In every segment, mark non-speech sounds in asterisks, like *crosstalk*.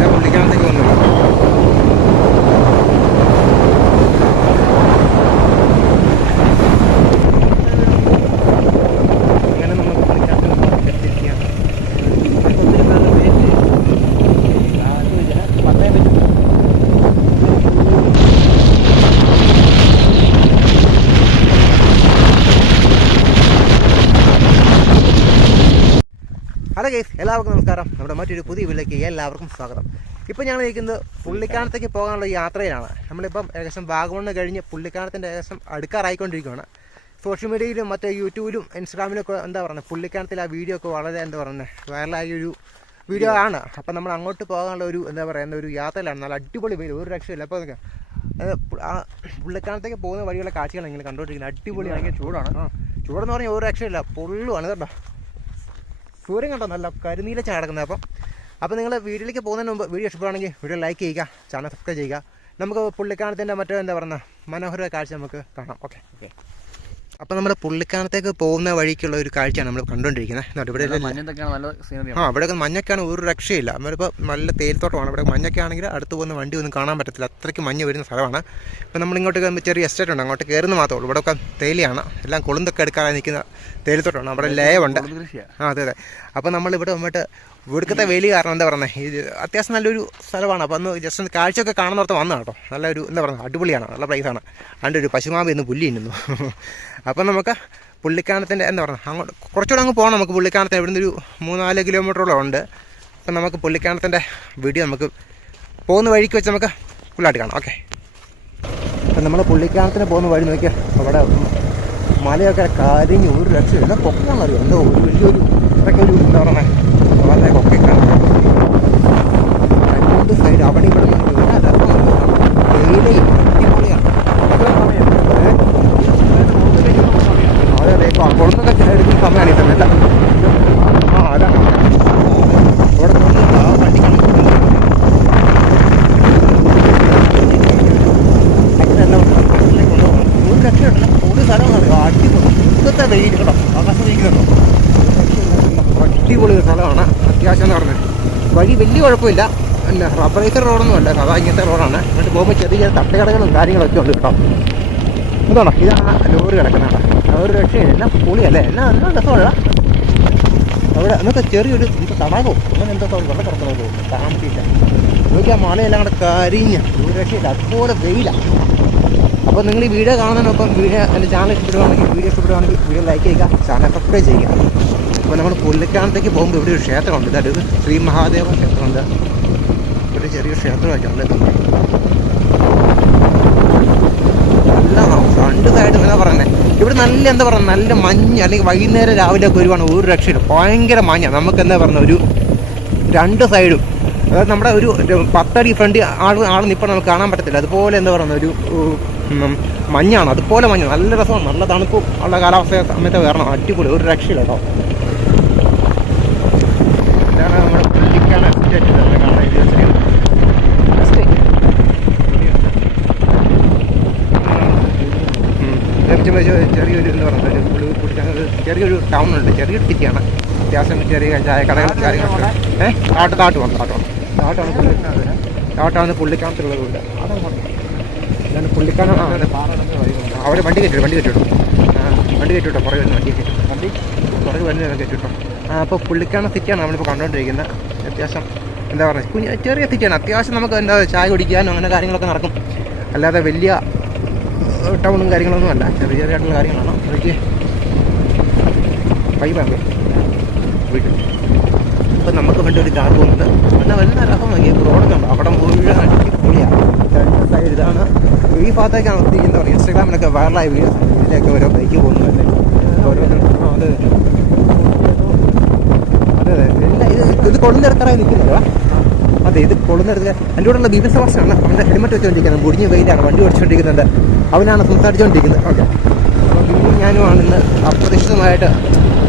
সীতাপুর লিগান থেকে অন্য ഗൈസ് എല്ലാവർക്കും നമസ്കാരം. നമ്മുടെ മറ്റൊരു പുതിയ വീട്ടിലേക്ക് എല്ലാവർക്കും സ്വാഗതം. ഇപ്പോൾ ഞങ്ങൾ ഇരിക്കുന്നത് പുള്ളിക്കാനത്തേക്ക് പോകാനുള്ള യാത്രയിലാണ്. നമ്മളിപ്പം ഏകദേശം വാഗമണ്ണ് കഴിഞ്ഞ് പുള്ളിക്കാനത്തിന്റെ ഏകദേശം അടുക്കാറായിക്കൊണ്ടിരിക്കുകയാണ് സോഷ്യൽ മീഡിയയിലും മറ്റേ യൂട്യൂബിലും ഇൻസ്റ്റാഗ്രാമിലും ഒക്കെ എന്താ പറയുക പുള്ളിക്കാനത്തിൽ ആ വീഡിയോ ഒക്കെ വളരെ എന്താ പറയുന്നത് വൈറലായ ഒരു വീഡിയോ ആണ്. അപ്പം നമ്മൾ അങ്ങോട്ട് പോകാനുള്ള ഒരു എന്താ പറയുക ഒരു യാത്രയിലാണ്. നല്ല അടിപൊളി വീഡിയോ ഒരു രക്ഷയില്ല. അപ്പോൾ പുള്ളിക്കാനത്തേക്ക് പോകുന്ന വഴിയുള്ള കാഴ്ചകളാണ് നിങ്ങൾ കണ്ടുകൊണ്ടിരിക്കുന്നത്. അടിപൊളി ഭയങ്കര ചൂടാണ്. ചൂടെന്ന് പറഞ്ഞാൽ ഒരു രക്ഷയില്ല പൊള്ളുവാണ് കേട്ടോ. സൂര്യൻ കണ്ടോ? നല്ല കരുനീല ചാടക്കുന്നത് അപ്പം. അപ്പോൾ നിങ്ങൾ വീഡിയോയിലേക്ക് പോകുന്നതിന് മുമ്പ് വീഡിയോ ഇഷ്ടപ്പെടുകയാണെങ്കിൽ വീഡിയോ ലൈക്ക് ചെയ്യുക ചാനൽ സബ്സ്ക്രൈബ് ചെയ്യുക. നമുക്ക് പുള്ളിക്കാണത്തിന്റെ മറ്റേ എന്താ പറയുക മനോഹര കാഴ്ച നമുക്ക് കാണാം. ഓക്കെ ഓക്കെ അപ്പോൾ നമ്മുടെ പുള്ളിക്കാനത്തേക്ക് പോകുന്ന വഴിക്കുള്ള ഒരു കാഴ്ചയാണ് നമ്മൾ കണ്ടുകൊണ്ടിരിക്കുന്നത്. ഇവിടെ ആ അവിടെയൊക്കെ മഞ്ഞക്കാണ് ഒരു രക്ഷയില്ല. നമ്മളിപ്പോൾ നല്ല തേയിലത്തോട്ടമാണ്. ഇവിടെ മഞ്ഞൊക്കെ ആണെങ്കിൽ അടുത്ത് പോകുന്ന വണ്ടി ഒന്നും കാണാൻ പറ്റത്തില്ല. അത്രയ്ക്ക് മഞ്ഞ് വരുന്ന സ്ഥലമാണ്. ഇപ്പം നമ്മൾ ഇങ്ങോട്ട് ചെറിയ എസ്റ്റേറ്റ് ഉണ്ട്. അങ്ങോട്ട് കയറുന്ന മാത്രമേ ഉള്ളൂ. ഇവിടെ ഒക്കെ തേയിലയാണ്. എല്ലാം കൊളുന്തൊക്കെ എടുക്കാനായി നിൽക്കുന്ന തേയിലത്തോട്ടമാണ്. അവിടെ ഉണ്ട് ആ അതെ അതെ. അപ്പോൾ നമ്മളിവിടെ വന്നിട്ട് ഇവിടുത്തെ വെയിൽ കാരണം എന്താ പറയുന്നത് ഇത് അത്യാവശ്യം നല്ലൊരു സ്ഥലമാണ്. അപ്പോൾ അന്ന് ജസ്റ്റ് ഒന്ന് കാഴ്ചയൊക്കെ കാണുന്നിടത്ത് വന്ന കേട്ടോ. നല്ലൊരു എന്താ പറയുക അടിപൊളിയാണ്. നല്ല പ്ലേസാണ് അതിന്റെ ഒരു പശുമാമ്പ് ഇന്ന് പുല്ലി ഇന്നുന്നു *laughs* അപ്പം നമുക്ക് പുള്ളിക്കാനത്തിന്റെ എന്താ പറയുക അങ്ങോട്ട് കുറച്ചുകൂടെ അങ്ങ് പോകണം നമുക്ക് പുള്ളിക്കാനത്തിന് ഇവിടുന്ന് ഒരു മൂന്നാൽ കിലോമീറ്ററോളം ഉണ്ട് അപ്പം നമുക്ക് പുള്ളിക്കാനത്തിന്റെ വീഡിയോ നമുക്ക് പോകുന്ന വഴിക്ക് വെച്ച് നമുക്ക് ഫുള്ളായിട്ട് കാണാം. ഓക്കെ അപ്പം നമ്മൾ പുള്ളിക്കാനത്തിന് പോകുന്ന വഴി നോക്കിയാൽ അവിടെ മലയൊക്കെ കരിഞ്ഞ് ഒരു രക്ഷയില്ല. കൊക്കാണെന്നറിയോ എന്തോ ഒരു വലിയൊരു ഇതൊക്കെ ഒരു എന്താ പറയുക വളരെ കൊക്കൊക്കെയാണ് രണ്ട് സൈഡ് അവിടെ ഇവിടെ തേയിലയും അടിപൊളിയാണ്? അതെ അതെ ഇപ്പോൾ കുളത്തൊക്കെ എടുക്കുന്ന സമയമാണ് ഈ സമയത്ത് ആ അതാണ് അവിടെ ഒരു രക്ഷയുണ്ടല്ല ഒരു സ്ഥലം അടിപൊളി ഇന്നത്തെ വെയിൽ കേട്ടോ ആകാശം വീക്കുന്നുണ്ടോ അടിപൊളി ഒരു സ്ഥലമാണ്. അത്യാവശ്യം എന്ന് പറഞ്ഞത് വഴി വലിയ കുഴപ്പമില്ല. അല്ല റബ്ബറൈസർ റോഡൊന്നും അല്ല. സാധാ ഇങ്ങനത്തെ റോഡാണ് എന്നിട്ട് പോകുമ്പോൾ ചെറിയ ചെറിയ തട്ടുകടകളും കാര്യങ്ങളൊക്കെ ഉണ്ട് കേട്ടോ. ഇതാണോ? ഇതാണ് ലോറി കിടക്കുന്നതാണ് ഒരു രക്ഷയില്ല. എല്ലാം പൊളിയല്ലേ? എല്ലാം എല്ലാം രസമല്ല അവിടെ എന്നൊക്കെ ചെറിയൊരു ഇപ്പോൾ തടാകോ അങ്ങനെ എന്തോ വെള്ളം കിടക്കുന്നത് കാണാൻ പറ്റിയില്ല നോക്കി ആ മലയെല്ലാം കൂടെ കരിഞ്ഞ്. ഒരു രക്ഷയില്ല. അതുപോലെ വെയിലാണ് അപ്പോൾ നിങ്ങൾ ഈ വീഡിയോ കാണുന്നതിനൊപ്പം വീഡിയോ എന്റെ ചാനൽ ഇഷ്ടപ്പെടുവാണെങ്കിൽ വീഡിയോ ഇഷ്ടപ്പെടുവാണെങ്കിൽ വീഡിയോ ലൈക്ക് ചെയ്യുക ചാനൽ സബ്സ്ക്രൈബ് ചെയ്യുക. അപ്പോൾ നമ്മൾ പുല്ലിക്കാനത്തേക്ക് പോകുമ്പോൾ ഇവിടെ ഒരു ക്ഷേത്രമുണ്ട്. ഇതായിട്ട് ശ്രീ മഹാദേവ ക്ഷേത്രമുണ്ട്. ഇവിടെ ചെറിയൊരു ക്ഷേത്രമൊക്കെ ഉണ്ട് നല്ല ഫ്രണ്ട് സൈഡ് പറഞ്ഞത് പറയുന്നത് ഇവിടെ നല്ല എന്താ പറയുക നല്ല മഞ്ഞ് അല്ലെങ്കിൽ വൈകുന്നേരം രാവിലെ ഒക്കെ വരുവാണ് ഒരു രക്ഷയില്ല. ഭയങ്കര മഞ്ഞ. നമുക്ക് എന്താ പറയുക ഒരു രണ്ട് സൈഡും. അതായത് നമ്മുടെ ഒരു പത്തടി ഫ്രണ്ട് ആൾ ആൾ നിൽപ്പം നമുക്ക് കാണാൻ പറ്റത്തില്ല. അതുപോലെ എന്താ പറയുന്നത് ഒരു മഞ്ഞാണ്. അതുപോലെ മഞ്ഞ് നല്ല രസമാണ്. നല്ല തണുപ്പും ഉള്ള കാലാവസ്ഥ സമയത്ത് വരണം. അടിപൊളി. ഒരു രക്ഷയില്ല കേട്ടോ ഇതാണ് നമ്മുടെ പുള്ളിക്കാണ് എസ്റ്റേറ്റ് കാണാൻ ഇത് എസ്റ്റേറ്റ്. എസ്റ്റേറ്റ്. ഉം. ഇത് ചുമ്മാ ചെ- ചെറിയൊരു എന്ന് പറഞ്ഞാൽ ഒരു കുടിക്കാൻ ചെറിയൊരു ടൗൺ ഉണ്ട് ചെറിയ സിറ്റിയാണ് അത്യാവശ്യം ചെറിയ ചായ കടകൾ കാര്യങ്ങളൊക്കെ ഏഹ് താട്ട് താട്ട് വന്നു താട്ട് വന്നു. താട്ടാണ് പുള്ളിക്കാണ് താട്ടാണ് പുള്ളിക്കാണത്തിലുള്ള വീട് അതാണ് പുള്ളിക്കാനാണ്. അവിടെ വണ്ടി കെട്ടിട്ടു വണ്ടി കെട്ടിട്ടു ആ വണ്ടി കെട്ടിട്ടോ പുറകെ വരുന്ന വണ്ടി വണ്ടി? പുറകെ വരുന്ന കെട്ടിട്ടോ ആ അപ്പോൾ പുള്ളിക്കാനം സിറ്റിയാണ് നമ്മളിപ്പോൾ കണ്ടുകൊണ്ടിരിക്കുന്നത് അത്യാവശ്യം എന്താ പറയുക ചെറിയ സിറ്റിയാണ് അത്യാവശ്യം നമുക്ക് എന്താ ചായ കുടിക്കാനും അങ്ങനെ കാര്യങ്ങളൊക്കെ നടക്കും. അല്ലാതെ വലിയ ടൗണും കാര്യങ്ങളൊന്നും അല്ല. ചെറിയ ചെറിയായിട്ടുള്ള കാര്യങ്ങളാണ്. അതൊക്കെ വൈബാണ് വീട്ടിൽ. അപ്പം നമുക്ക് വേണ്ടി ഒരു കാർ പോകുന്നുണ്ട് എന്നാൽ വല്ല രസം നോക്കി റോഡൊക്കെ ഉണ്ട്. അവിടെ രണ്ട് ഇതാണ് ഈ ഭാഗത്തേക്കാണ് ഒത്തിരി എന്താ പറയുക. ഇൻസ്റ്റാഗ്രാമിലൊക്കെ വൈറലായ വീഡിയോസ് ഇതിലൊക്കെ ഓരോ ബൈക്ക് പോകുന്നതല്ലേ ഓരോ അതെ അതെ. അതെ അതെ. ഇത് കൊള്ളുന്ന ഇടത്തറായി നിൽക്കുന്നില്ല. ഇത് കൊള്ളുന്നെടുത്ത് എന്റെ കൂടെയുള്ള ബിബിൻ സെബാസ്റ്റ്യനാണ്. അവന്റെ ഹെൽമെറ്റ് വെച്ചുകൊണ്ടിരിക്കുന്നത് മുടിഞ്ഞ വെയിലാണ്. വണ്ടി ഓടിച്ചുകൊണ്ടിരിക്കുന്നുണ്ട് അവനാണ് സംസാരിച്ചുകൊണ്ടിരിക്കുന്നത് ഓക്കെ. അപ്പോൾ ബിബിനും ഞാനുമാണ് ഇന്ന് അപ്രതീക്ഷിതമായിട്ട്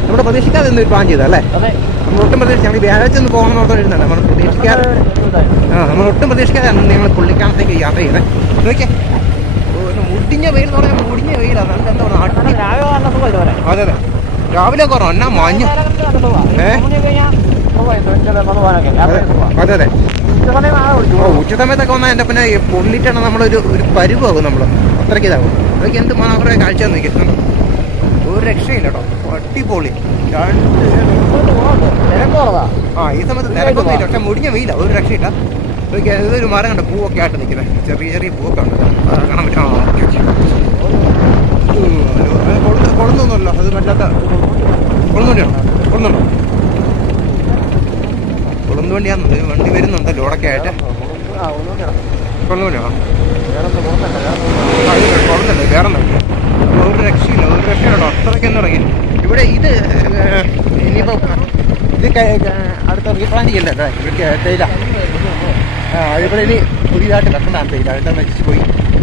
നമ്മുടെ പ്രതീക്ഷിക്കാതെ ഇന്ന് ഒരു പ്ലാൻ ചെയ്തല്ലേ അല്ലേ? നമ്മൾ ഒട്ടും പ്രതീക്ഷിച്ച് ഞങ്ങൾ വ്യാഴാഴ്ച ഒന്ന് പോകണം എന്നോർത്തോണ്ടിരുന്നതാണ് നമ്മൾ പ്രതീക്ഷിക്കാതെ ആ നമ്മൾ ഒട്ടും പ്രതീക്ഷിക്കാതെ ഞങ്ങൾ പുള്ളിക്കാനത്തേക്ക് യാത്ര ചെയ്യുന്നത്. നോക്കിയേ. മുടിഞ്ഞ വെയിൽ എന്ന് പറഞ്ഞാൽ മുടിഞ്ഞ വെയിലാണ് എന്താ പറയുക? അതെ അതെ. രാവിലെ കുറവ് എന്നാ മഞ്ഞ്. ഏ? അതെ അതെ. ഉച്ച സമയത്തൊക്കെ വന്നാൽ എന്റെ പിന്നെ പൊള്ളിട്ടാണ് നമ്മളൊരു ഒരു പരുവാകും നമ്മൾ അത്രയ്ക്ക് ഇതാകും. അതൊക്കെ എന്ത് മനോഹരമായ കാഴ്ച നിൽക്കുന്നു ഒരു രക്ഷയില്ല കേട്ടോ. അടിപൊളി. ആ ഈ സമയത്ത് തിരക്കൊന്നുമില്ല പക്ഷെ മുടിഞ്ഞ വെയില. ഒരു രക്ഷയില്ല. നോക്കിയാ ഇതൊരു മരം കണ്ട പൂവൊക്കെ ആയിട്ട് നിൽക്കുന്നത് ചെറിയ ചെറിയ പൂവൊക്കെ ഉണ്ട്. കാണാൻ പറ്റും. ആ, ഓക്കേ, ഓക്കേ. അത് കൊളുന്ന് കൊളുന്നൊന്നുമല്ലോ. അത് പറ്റാത്ത കൊളുന്നുവണ്ടിയാണോ കൊളുന്നുണ്ടോ? കൊളുന്നുവണ്ടിയാന്ന് ഒരു വണ്ടി വരുന്നുണ്ട് ലോഡൊക്കെ ആയിട്ട്. കൊള്ളൂലോ. വേറെ ഒരു രക്ഷയില്ല ഒരു രക്ഷയില്ല അത്രയ്ക്ക് എന്ന് തുടങ്ങി ഇവിടെ ഇത് ഇനിയിപ്പോ ഇത് അടുത്ത റീപ്ലാന്റ് ചെയ്യണ്ടല്ലേ? ഇവിടെ തേയില. ആ ഇവിടെ ഇനി പുതിയതായിട്ട് വെക്കുന്നതാണ് തേയില അതെല്ലാം നശിച്ചു പോയി.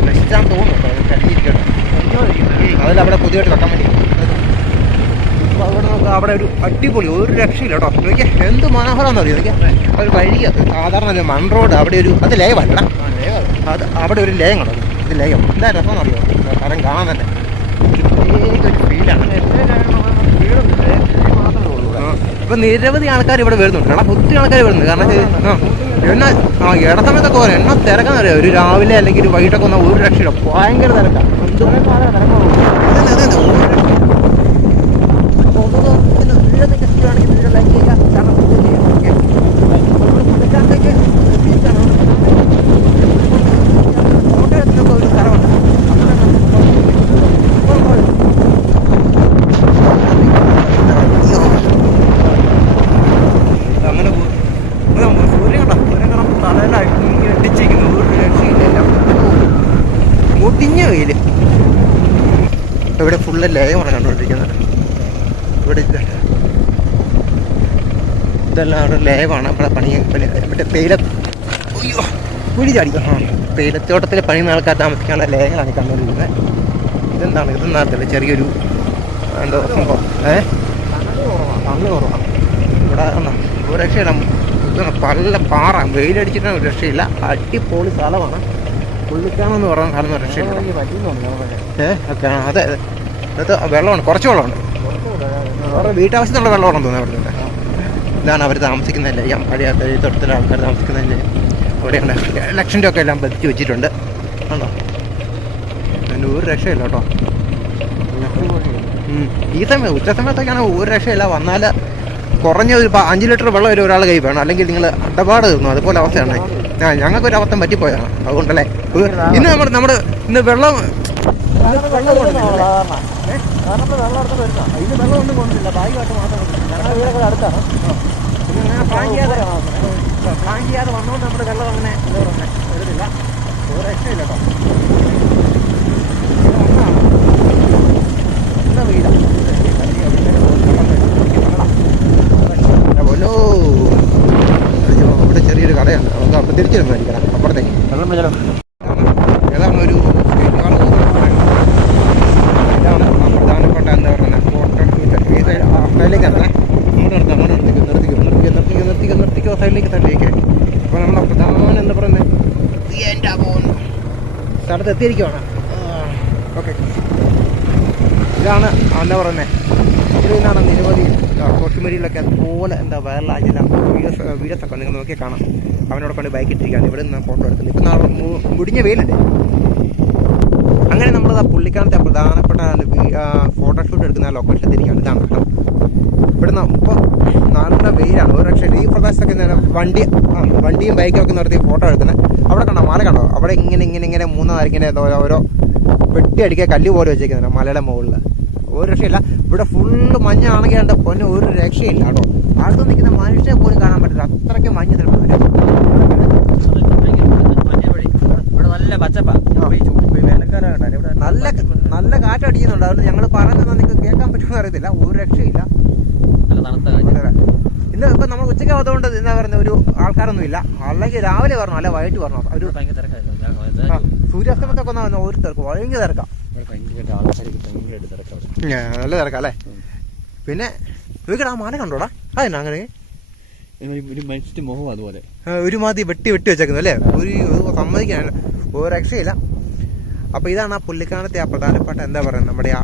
നശിച്ചാന്ന് തോന്നുന്നു കേട്ടോ അത് കഴിഞ്ഞിരിക്കട്ടെ അതല്ല അവിടെ പുതിയതായിട്ട് വെക്കാൻ വേണ്ടി. അവിടെ ഒരു അടിപൊളി ഒരു രക്ഷയില്ല കേട്ടോ. എന്ത് മനോഹരമാണെന്ന് അറിയാം? ഒരു വഴി സാധാരണ ഒരു മൺ റോഡ് അവിടെ ഒരു അത് ലയമല്ല അത് അവിടെ ഒരു ലയം കണ്ടോ. ഇത് ലയം. എന്താ രസം അറിയോ? കാരണം കാണാൻ തന്നെ. ഒരു ഫീലാണ് ഇപ്പൊ നിരവധി ആൾക്കാർ ഇവിടെ വരുന്നുണ്ട്. കാരണം ഒത്തിരി ആൾക്കാർ വരുന്നുണ്ട്. കാരണം ഇത് ആ ഇട സമയത്തൊക്കെ പോലെ എണ്ണ തിരക്കാന്ന് അറിയാം? ഒരു രാവിലെ അല്ലെങ്കിൽ ഒരു വൈകിട്ടൊക്കെ വന്നാൽ ഒരു രക്ഷയില്ല. ഭയങ്കര തിരക്കാണ് ഇവിടെ ഫുള്ള് ലയമാണ് കണ്ടുകൊണ്ടിരിക്കുന്നത് ഇവിടെ ഇത് ഇതെല്ലാം അവിടെ ലയമാണ് ഇവിടെ പണി മറ്റേ തേയില അയ്യോ കുഴി ചാടിക്കും ആ തേയിലത്തോട്ടത്തിൽ പണിയുന്ന ആൾക്കാർ താമസിക്കാനുള്ള ലേയാണ് കണ്ടുകൊണ്ടിരുന്നത് ഇതെന്താണ്? ഇതെന്താ ചെറിയൊരു എന്തോ സംഭവം. ഏ? അങ്ങ് കുറവാണ് ഇവിടെ ഒരു രക്ഷയില്ല. പല പാറ. വെയിലടിച്ചിട്ടാണ് ഒരു രക്ഷയില്ല. അടിപൊളി സ്ഥലമാണ്. പുള്ളിക്കാണെന്ന് പറയുന്ന സ്ഥലം രക്ഷയില്ല ഏ? ഓക്കെ അതെ അത്. വെള്ളമാണ്. കുറച്ച് വെള്ളമുണ്ട് വേറെ വീട്ടാവശ്യത്തിനുള്ള വെള്ളമാണെന്ന് തോന്നുന്നു അവിടെ ഇതാണ് അവർ താമസിക്കുന്ന ലയം പഴയ തൊട്ടത്തിലെ ആൾക്കാർ താമസിക്കുന്നതല്ലേ അവിടെയാണ് ലക്ഷം ഒക്കെ എല്ലാം ബന്ധിച്ച് വെച്ചിട്ടുണ്ട്. ആണോ? അതിന് ഒരു രക്ഷയില്ല കേട്ടോ. ഈ സമയം ഉച്ച സമയത്തൊക്കെയാണ് ഒരു രക്ഷയില്ല. വന്നാൽ കുറഞ്ഞ ഒരു അഞ്ച് ലിറ്റർ വെള്ളം ഒരു ഒരാൾ കൈ വേണം. അല്ലെങ്കിൽ നിങ്ങൾ അടപാട് തീർന്നു അതുപോലെ അവസ്ഥയാണ്. ആ ഞങ്ങൾക്കൊരു അബദ്ധം പറ്റിപ്പോയതാണ്. അതുകൊണ്ടല്ലേ. ഇന്ന് നമ്മൾ നമ്മുടെ ഇന്ന് വെള്ളം വെള്ളം കൊണ്ടുവന്നില്ല. ഇത് വെള്ളം ഒന്നും കൊണ്ടില്ല ബാഗുമായിട്ട് മാത്രം അടുത്താണ് പിന്നെ അങ്ങനെ പ്ലാൻ ചെയ്യാതെ പ്ലാൻ ചെയ്യാതെ വന്നുകൊണ്ട് നമ്മുടെ വെള്ളം അങ്ങനെ എന്താ പറയുന്നത് വരുന്നില്ല ഒരു രക്ഷയില്ല കേട്ടോ തിരിച്ചു മേടിക്കണം അപ്പുറത്തേക്ക് വെള്ളം വെച്ചാലോ ഏതാണ് ഒരു പ്രധാനപ്പെട്ട എന്താ പറയുന്നത് ഫോട്ടോ സൈഡിലേക്ക് ഇറങ്ങാം അങ്ങോട്ട് നിർത്താം അങ്ങോട്ട് നിർത്തിക്കോ നിർത്തിക്കോ നിർത്തിക്കോ നിർത്തിക്കോ നിർത്തിക്കോ നിർത്തിക്കോ സൈഡിലേക്ക് അപ്പോൾ നമ്മുടെ പ്രധാന എന്താ പറയുന്നത് എന്റെ പോകുന്നു സ്ഥലത്ത് എത്തിയിരിക്കുവാണ് ഓക്കെ. ഇതാണ് എന്താ പറയുന്നത് ഇതിനാണ് നിരവധി കോട്ടുമരിയിലൊക്കെ അതുപോലെ എന്താ വൈറലായിട്ടുള്ള വീഡിയോസ് വീഡിയോസ് ഒക്കെ നിങ്ങൾ നോക്കിയാൽ കാണാം. അവനോട് കൊണ്ട് ബൈക്ക് ഇട്ടിരിക്കുകയാണ്. ഇവിടെ നിന്ന് ഫോട്ടോ എടുക്കുന്നത് ഇപ്പം നാളെ മുടിഞ്ഞ വെയിലല്ലേ? അങ്ങനെ നമ്മൾ പുള്ളിക്കാലത്തെ പ്രധാനപ്പെട്ട ഫോട്ടോഷൂട്ട് എടുക്കുന്ന ലൊക്കേഷൻ തിരിക്കാണ് ഇതാണ് കേട്ടോ. ഇവിടുന്ന് ഇപ്പോൾ നല്ല വെയിലാണ്. ഒരു പക്ഷേ ഈ പ്രദേശത്തൊക്കെ വണ്ടി വണ്ടിയും ബൈക്കും ഒക്കെ നിർത്തി ഫോട്ടോ എടുക്കുന്നത് അവിടെ കണ്ടോ മല കണ്ടോ? അവിടെ ഇങ്ങനെ ഇങ്ങനെ ഇങ്ങനെ എന്തോ ഓരോ വെട്ടി അടിക്കുക കല്ല് പോലെ വെച്ചേക്കുന്നുണ്ട് മലയുടെ മുകളിൽ ഒരു രക്ഷയില്ല. ഇവിടെ ഫുള്ള് മഞ്ഞാണെങ്കിൽ പൊന്നെ ഒരു രക്ഷയില്ല കേട്ടോ. അടുത്ത് നിൽക്കുന്ന മനുഷ്യരെ പോലും കാണാൻ പറ്റില്ല. അത്രയ്ക്ക് മഞ്ഞ് തരുമ്പോൾ ഇവിടെ നല്ല പച്ചപ്പാ. വേനൽക്കാലം ഇവിടെ നല്ല നല്ല കാറ്റടിക്കുന്നുണ്ട്. അതുകൊണ്ട് ഞങ്ങൾ പറയുന്നത് നിങ്ങൾക്ക് കേൾക്കാൻ പറ്റുമെന്ന് അറിയത്തില്ല. ഒരു രക്ഷയില്ല. നല്ല തണുത്ത. ഇന്ന് ഇപ്പൊ നമ്മൾ ഉച്ചയ്ക്ക് ആയതുകൊണ്ട് എന്താ പറയുന്നത് ഒരു ആൾക്കാരൊന്നും ഇല്ല അല്ലെങ്കിൽ രാവിലെ പറഞ്ഞു അല്ല വൈകിട്ട് പറഞ്ഞു ഒരു ഭയങ്കര തിരക്കായിരുന്നു. സൂര്യാസ്തമത്തൊക്കെ വന്നാൽ ഒരു തിരക്ക്. ഭയങ്കര തിരക്കാം നല്ല തിരക്കാം അല്ലേ? പിന്നെ ആ മാല കണ്ടോടാ? അതെന്നാ അങ്ങനെ? ഒരു മനുഷ്യ മുഖം അതുപോലെ. ആ, ഒരുമാതിരി വെട്ടി വെട്ടി വെച്ചേക്കുന്നു അല്ലേ? ഒരു ഒരു സമ്മതിക്കാനല്ല. ഒരു രക്ഷയില്ല. അപ്പോൾ ഇതാണ് ആ പുള്ളിക്കാനത്തെ ആ പ്രധാനപ്പെട്ട എന്താ പറയുക നമ്മുടെ ആ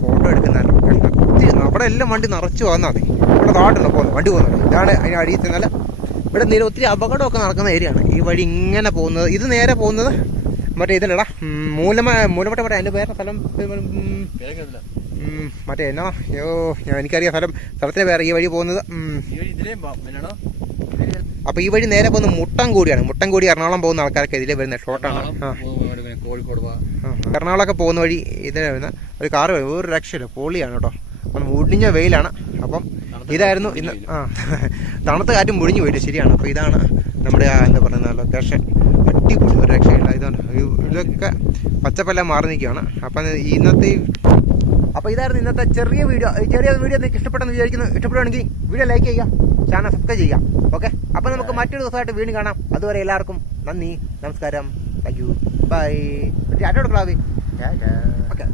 ഫോട്ടോ എടുക്കുന്ന ലൊക്കേഷൻ അവിടെ എല്ലാം വണ്ടി നിറച്ചു വന്നാൽ മതി. ഇവിടെ താട്ടുണ്ടോ പോകുന്നത് വണ്ടി പോകുന്നത് ഇതാണ് അതിന് ചെന്നാൽ ഇവിടെ നില ഒത്തിരി അപകടമൊക്കെ നടക്കുന്ന ഏരിയയാണ് ഈ വഴി ഇങ്ങനെ പോകുന്നത്. ഇത് നേരെ പോകുന്നത് മറ്റേ ഇതിലടാ. മൂലമ മൂലപ്പെട്ട പറയാം അതിന്റെ പേരുടെ സ്ഥലം. മറ്റേ എന്നാ? അയ്യോ എനിക്കറിയാം സ്ഥലം. സ്ഥലത്തിന്റെ പേര് ഈ വഴി പോകുന്നത്. അപ്പോൾ ഈ വഴി നേരെ പോകുന്നത് മുട്ടൻകൂടിയാണ്. മുട്ടൻകൂടി എറണാകുളം പോകുന്ന ആൾക്കാർക്ക് ഇതിലെ വരുന്ന ഷോർട്ടാണ് കോഴിക്കോട് എറണാകുളം ഒക്കെ എറണാകുളമൊക്കെ പോകുന്ന വഴി ഇതിലെ വരുന്ന ഒരു കാറ് ഒരു രക്ഷയില്ല. പൊളിയാണ് കേട്ടോ. അപ്പം മുടിഞ്ഞ വെയിലാണ്. അപ്പം ഇതായിരുന്നു ഇന്ന് ആ. തണുത്ത കാറ്റും മുടിഞ്ഞു പോയിട്ട് ശരിയാണ്. അപ്പോൾ ഇതാണ് നമ്മുടെ ആ എന്താ പറയുന്ന ലൊക്കേഷൻ. അടിപൊളി ഒരു രക്ഷയില്ല. ഇതാണ് ഇതൊക്കെ പച്ചപ്പെല്ലാം മാറി നിൽക്കുകയാണ്. അപ്പം ഇന്നത്തെ അപ്പൊ അപ്പോൾ ഇതായിരുന്നു ഇന്നത്തെ ചെറിയ വീഡിയോ. ചെറിയ വീഡിയോ നിങ്ങൾക്ക് ഇഷ്ടപ്പെട്ടെന്ന് വിചാരിക്കുന്നു. ഇഷ്ടപ്പെടുകയാണെങ്കിൽ വീഡിയോ ലൈക്ക് ചെയ്യുക. ചാനൽ സബ്സ്ക്രൈബ് ചെയ്യാം. ഓക്കെ അപ്പോൾ നമുക്ക് മറ്റൊരു ദിവസമായിട്ട് വീണ്ടും കാണാം. അതുവരെ എല്ലാവർക്കും നന്ദി നമസ്കാരം. താങ്ക് യു ബൈ ചാറ്റോട് ക്ലാവി ഓക്കെ